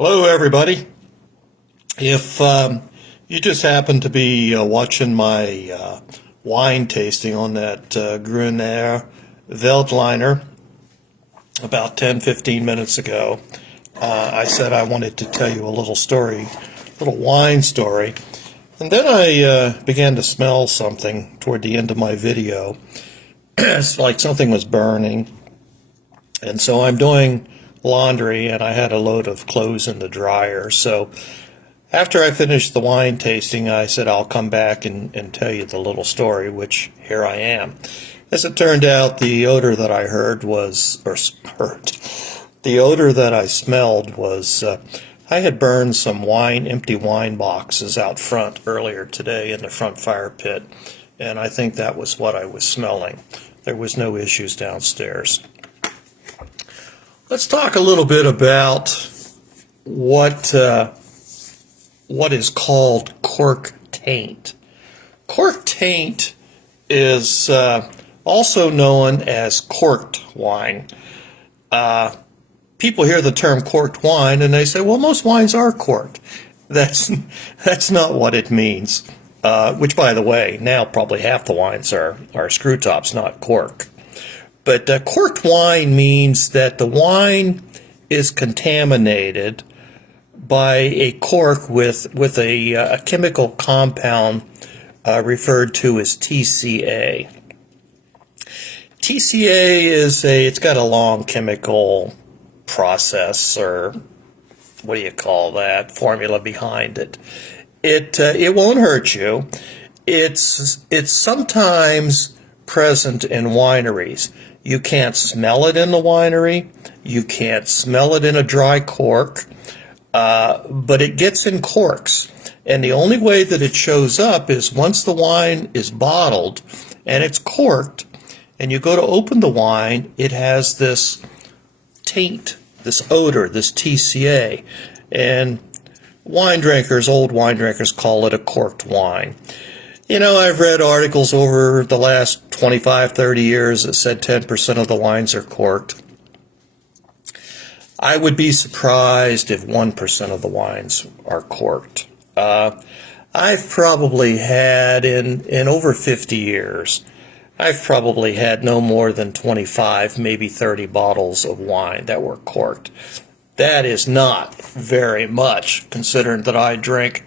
Hello, everybody. If you just happen to be watching my wine tasting on that Gruner Veltliner about 10-15 minutes ago, I said I wanted to tell you a little story, a little wine story. And then I began to smell something toward the end of my video. It's like something was burning. And so I'm doing laundry, and I had a load of clothes in the dryer. So after I finished the wine tasting, I said I'll come back and tell you the little story, which here I am. As it turned out, the odor that I the odor that I smelled was, I had burned some empty wine boxes out front earlier today in the front fire pit, and I think that was what I was smelling. There was no issues downstairs. Let's talk a little bit about what is called Cork taint. Cork taint is also known as corked wine. People hear the term corked wine and they say, well, most wines are corked. That's not what it means. Which, by the way, now probably half the wines are screw tops, not cork. But corked wine means that the wine is contaminated by a cork with a chemical compound referred to as TCA. TCA it's got a long chemical process, or what do you call that, formula behind it. It won't hurt you. It's sometimes present in wineries. You can't smell it in the winery. You can't smell it in a dry cork, but it gets in corks. And the only way that it shows up is once the wine is bottled and it's corked, and you go to open the wine, it has this taint, this odor, this TCA. And old wine drinkers call it a corked wine. You know, I've read articles over the last 25, 30 years that said 10% of the wines are corked. I would be surprised if 1% of the wines are corked. I've probably had, in over 50 years, I've probably had no more than 25, maybe 30 bottles of wine that were corked. That is not very much, considering that I drink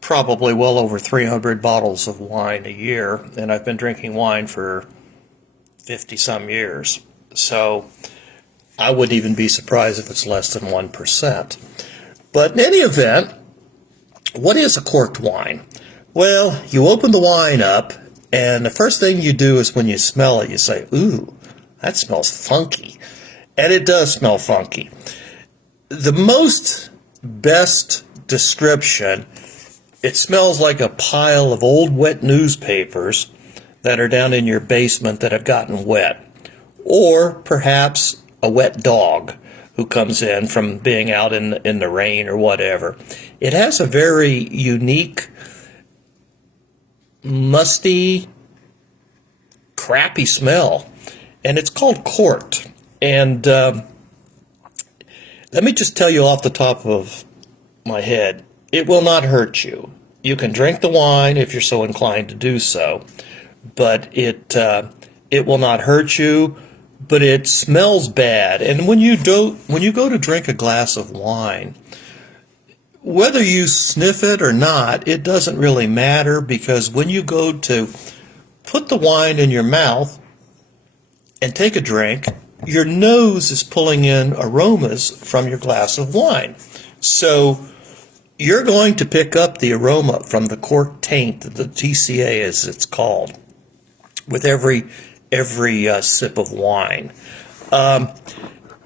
probably well over 300 bottles of wine a year, and I've been drinking wine for 50-some years. So I wouldn't even be surprised if it's less than 1%. But in any event, what is a corked wine? Well, you open the wine up, and the first thing you do is when you smell it, you say, ooh, that smells funky. And it does smell funky. The best description, it smells like a pile of old wet newspapers that are down in your basement that have gotten wet. Or perhaps a wet dog who comes in from being out in the rain or whatever. It has a very unique, musty, crappy smell. And it's called corked. And let me just tell you off the top of my head, it will not hurt you. You can drink the wine if you're so inclined to do so, but it will not hurt you. But it smells bad. And when you go to drink a glass of wine, whether you sniff it or not, it doesn't really matter, because when you go to put the wine in your mouth and take a drink, your nose is pulling in aromas from your glass of wine. So you're going to pick up the aroma from the cork taint, the TCA as it's called, with every sip of wine.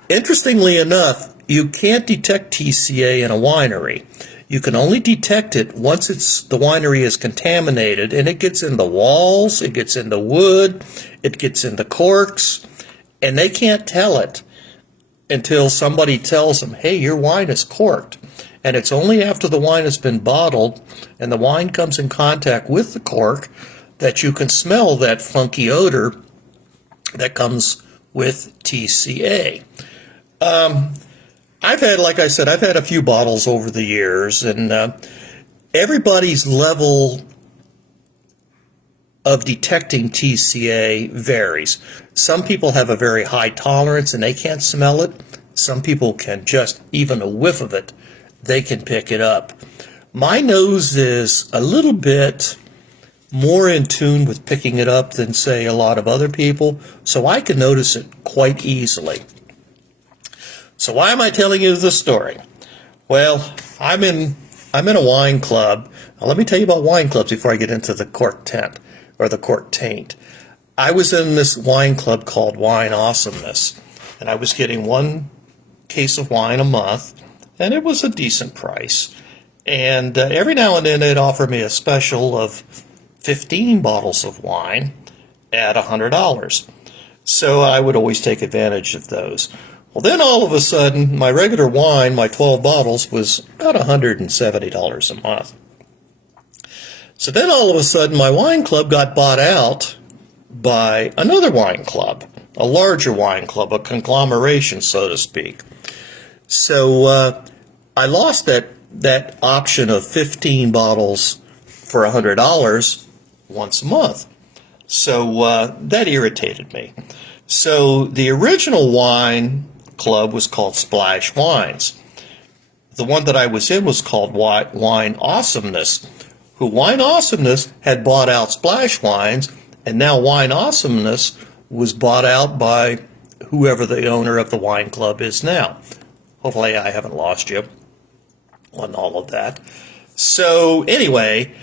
Interestingly enough, you can't detect TCA in a winery. You can only detect it once the winery is contaminated, and it gets in the walls, it gets in the wood, it gets in the corks, and they can't tell it until somebody tells them, hey, your wine is corked. And it's only after the wine has been bottled and the wine comes in contact with the cork that you can smell that funky odor that comes with TCA. I I've had, like I said, I've had a few bottles over the years, and everybody's level of detecting TCA varies. Some people have a very high tolerance and they can't smell it. Some people can just, even a whiff of it, they can pick it up. My nose is a little bit more in tune with picking it up than, say, a lot of other people, so I can notice it quite easily. So why am I telling you this story? Well, I'm in a wine club. Now, let me tell you about wine clubs before I get into the Cork tent or the Cork taint. I was in this wine club called Wine Awesomeness, and I was getting one case of wine a month, and it was a decent price. And every now and then they'd offer me a special of 15 bottles of wine at $100. So I would always take advantage of those. Well, then all of a sudden, my regular wine, my 12 bottles, was about $170 a month. So then all of a sudden, my wine club got bought out by another wine club, a larger wine club, a conglomeration, so to speak. So I lost that option of 15 bottles for $100 once a month. So that irritated me. So the original wine club was called Splash Wines. The one that I was in was called Wine Awesomeness, who Wine Awesomeness had bought out Splash Wines, and now Wine Awesomeness was bought out by whoever the owner of the wine club is now. Hopefully I haven't lost you on all of that. So anyway,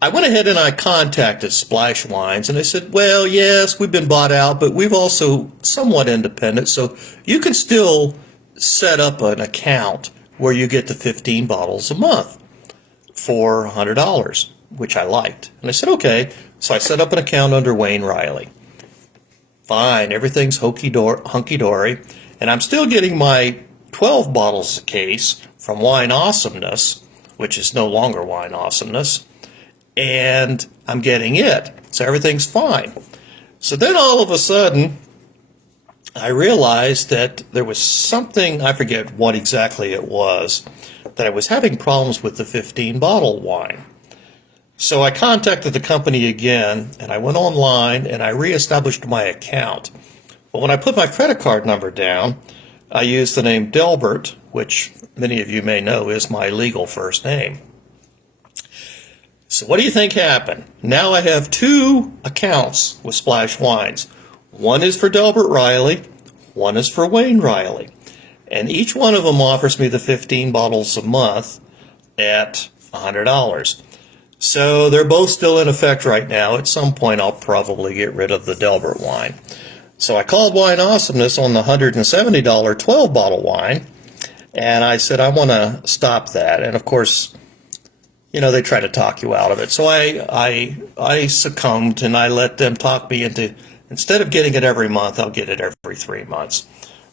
I went ahead and I contacted Splash Wines, and they said, well, yes, we've been bought out, but we've also somewhat independent, so you can still set up an account where you get the 15 bottles a month for $100, which I liked. And I said, okay. So I set up an account under Wayne Riley. Fine, everything's hunky-dory, and I'm still getting my 12 bottles a case from Wine Awesomeness, which is no longer Wine Awesomeness, and I'm getting it. So everything's fine. So then all of a sudden, I realized that there was something, I forget what exactly it was, that I was having problems with the 15-bottle wine. So I contacted the company again, and I went online, and I reestablished my account. But when I put my credit card number down, I used the name Delbert, which many of you may know is my legal first name. So what do you think happened? Now I have two accounts with Splash Wines. One is for Delbert Riley, one is for Wayne Riley. And each one of them offers me the 15 bottles a month at $100. So they're both still in effect right now. At some point I'll probably get rid of the Delbert wine. So I called Wine Awesomeness on the $170 12-bottle wine, and I said, I want to stop that. And of course, you know, they try to talk you out of it. So I succumbed, and I let them talk me into, instead of getting it every month, I'll get it every 3 months.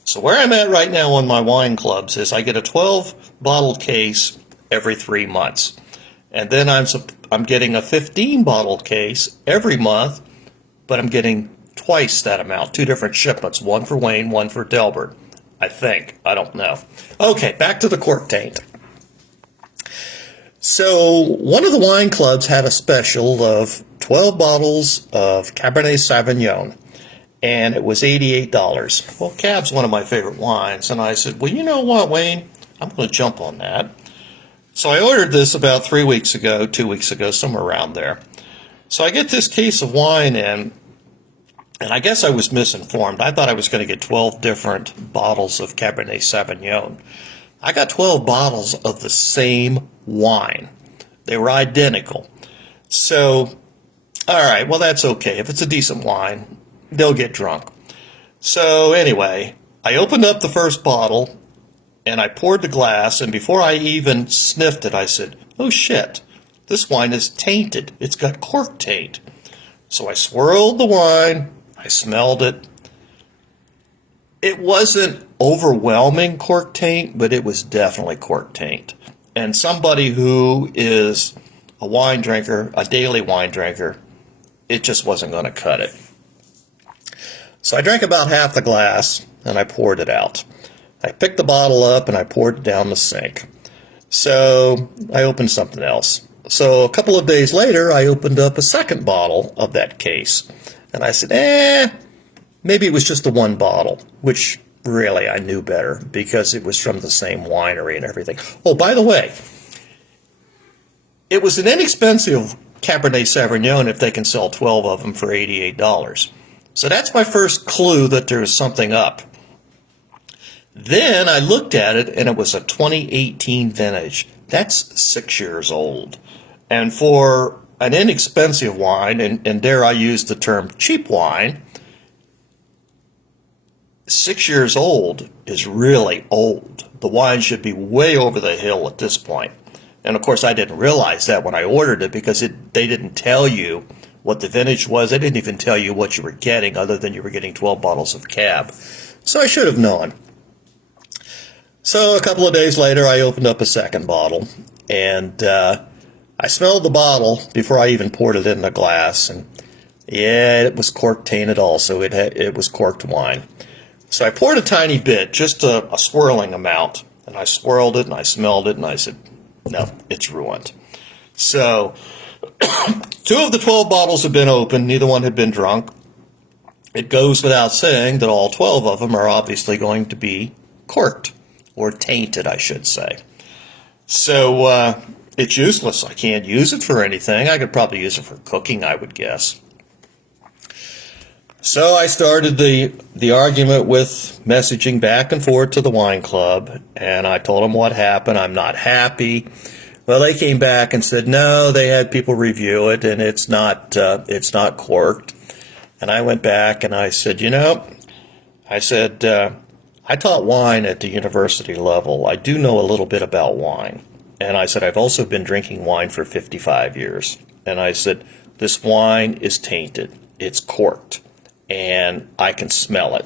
So where I'm at right now on my wine clubs is I get a 12-bottle case every 3 months. And then I'm getting a 15-bottle case every month, but I'm getting twice that amount, 2 different shipments, one for Wayne, one for Delbert, I think. I don't know. Okay, back to the Cork taint. So one of the wine clubs had a special of 12 bottles of Cabernet Sauvignon, and it was $88. Well, Cab's one of my favorite wines, and I said, well, you know what, Wayne? I'm going to jump on that. So I ordered this about 3 weeks ago, 2 weeks ago, somewhere around there. So I get this case of wine in, and I guess I was misinformed. I thought I was going to get 12 different bottles of Cabernet Sauvignon. I got 12 bottles of the same wine. They were identical. So, all right, well, that's okay. If it's a decent wine, they'll get drunk. So anyway, I opened up the first bottle, and I poured the glass, and before I even sniffed it, I said, oh shit, this wine is tainted. It's got cork taint. So I swirled the wine, I smelled it. It wasn't overwhelming cork taint, but it was definitely cork taint. And somebody who is a wine drinker, a daily wine drinker, it just wasn't going to cut it. So I drank about half the glass, and I poured it out. I picked the bottle up and I poured it down the sink. So I opened something else. So a couple of days later, I opened up a second bottle of that case. And I said, maybe it was just the one bottle, which really I knew better because it was from the same winery and everything. Oh, by the way, it was an inexpensive Cabernet Sauvignon if they can sell 12 of them for $88. So that's my first clue that there's something up. Then I looked at it, and it was a 2018 vintage. That's 6 years old. And for an inexpensive wine, and dare I use the term cheap wine, 6 years old is really old. The wine should be way over the hill at this point. And of course, I didn't realize that when I ordered it because they didn't tell you what the vintage was. They didn't even tell you what you were getting other than you were getting 12 bottles of Cab. So I should have known. So a couple of days later, I opened up a second bottle, and I smelled the bottle before I even poured it in the glass, and yeah, it was cork tainted also. It was corked wine. So I poured a tiny bit, just a swirling amount, and I swirled it, and I smelled it, and I said, no, it's ruined. So 2 of the 12 bottles had been opened. Neither one had been drunk. It goes without saying that all 12 of them are obviously going to be corked. Or tainted, I should say. So it's useless. I can't use it for anything. I could probably use it for cooking, I would guess. So I started the argument with messaging back and forth to the wine club, and I told them what happened. I'm not happy. Well, they came back and said, no, they had people review it, and it's not corked. And I went back and I said, I taught wine at the university level. I do know a little bit about wine. And I said, I've also been drinking wine for 55 years. And I said, this wine is tainted. It's corked. And I can smell it.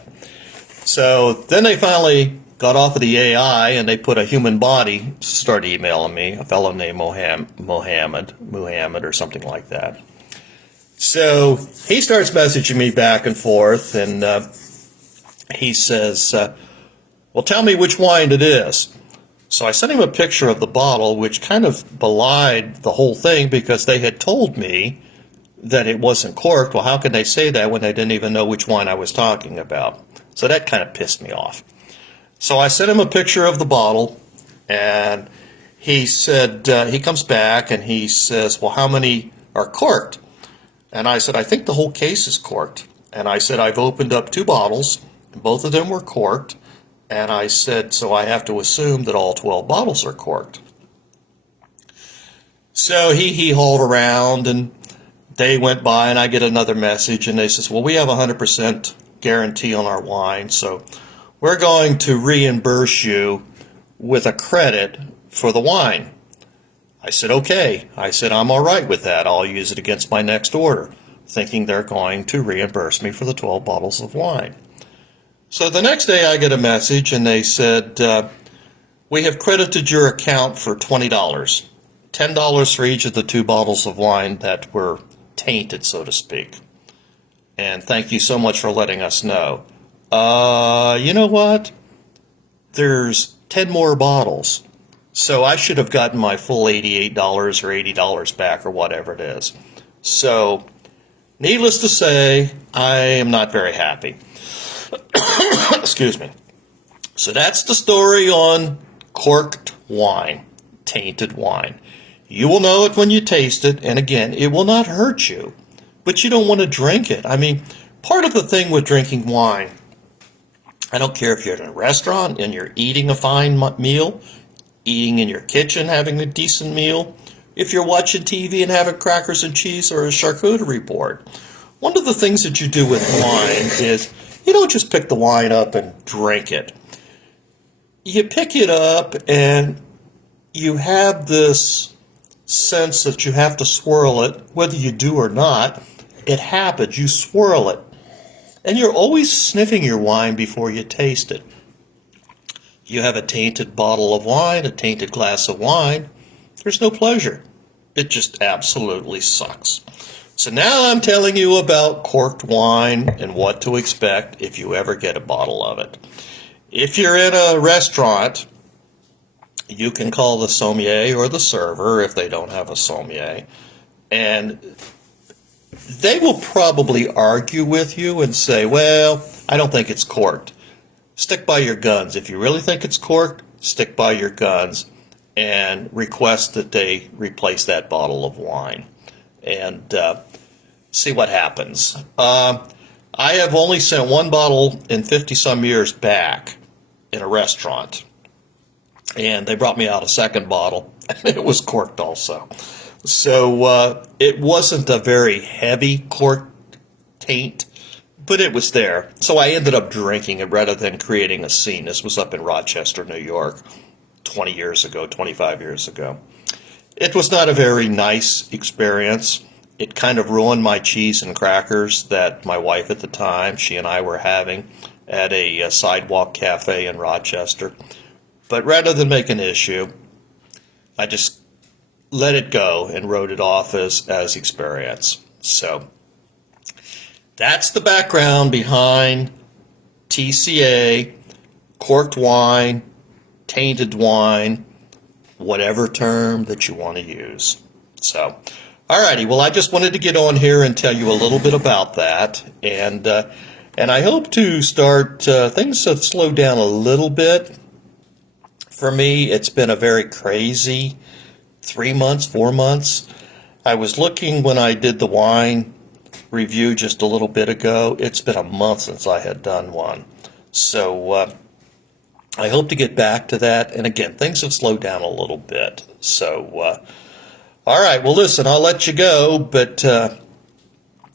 So then they finally got off of the AI and they put a human body, started emailing me, a fellow named Muhammad or something like that. So he starts messaging me back and forth, and he says, well, tell me which wine it is. So I sent him a picture of the bottle, which kind of belied the whole thing because they had told me that it wasn't corked. Well, how could they say that when they didn't even know which wine I was talking about? So that kind of pissed me off. So I sent him a picture of the bottle, and he said, he comes back and he says, well, how many are corked? And I said, I think the whole case is corked. And I said, I've opened up 2 bottles, and both of them were corked. And I said, so I have to assume that all 12 bottles are corked. So he hauled around, and they went by, and I get another message, and they says, well, we have a 100% guarantee on our wine, so we're going to reimburse you with a credit for the wine. I said, okay. I said, I'm all right with that. I'll use it against my next order, thinking they're going to reimburse me for the 12 bottles of wine. So the next day I get a message, and they said, we have credited your account for $20. $10 for each of the 2 bottles of wine that were tainted, so to speak. And thank you so much for letting us know. You know what? There's 10 more bottles. So I should have gotten my full $88 or $80 back or whatever it is. So, needless to say, I am not very happy. Excuse me. So that's the story on corked wine, tainted wine. You will know it when you taste it, and again, it will not hurt you, but you don't want to drink it. I mean, part of the thing with drinking wine, I don't care if you're in a restaurant and you're eating a fine meal, eating in your kitchen, having a decent meal, if you're watching TV and having crackers and cheese or a charcuterie board. One of the things that you do with wine is you don't just pick the wine up and drink it. You pick it up and you have this sense that you have to swirl it, whether you do or not. It happens. You swirl it. And you're always sniffing your wine before you taste it. You have a tainted bottle of wine, a tainted glass of wine. There's no pleasure. It just absolutely sucks. So now I'm telling you about corked wine and what to expect if you ever get a bottle of it. if you're in a restaurant, you can call the sommelier or the server if they don't have a sommelier, and they will probably argue with you and say, well, I don't think it's corked. Stick by your guns. If you really think it's corked, stick by your guns and request that they replace that bottle of wine and see what happens. I have only sent one bottle in 50-some years back in a restaurant, and they brought me out a second bottle, and it was corked also. So it wasn't a very heavy cork taint, but it was there. So I ended up drinking it rather than creating a scene. This was up in Rochester, New York, 20 years ago, 25 years ago. It was not a very nice experience. It kind of ruined my cheese and crackers that my wife at the time, she and I were having at a sidewalk cafe in Rochester. But rather than make an issue, I just let it go and wrote it off as experience. So that's the background behind TCA, corked wine, tainted wine, whatever term that you want to use. So, alrighty, well, I just wanted to get on here and tell you a little bit about that, and I hope to start. Things have slowed down a little bit. For me, it's been a very crazy 3 months, 4 months. I was looking when I did the wine review just a little bit ago. It's been a month since I had done one. So I hope to get back to that. And again, things have slowed down a little bit. So, all right, well, listen, I'll let you go, but I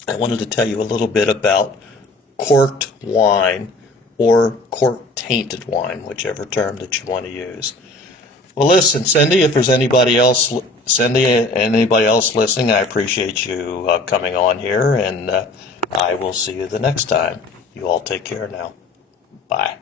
wanted to tell you a little bit about corked wine or cork tainted wine, whichever term that you want to use. Well, listen, Cindy, if there's anybody else listening, I appreciate you coming on here, and I will see you the next time. You all take care now. Bye.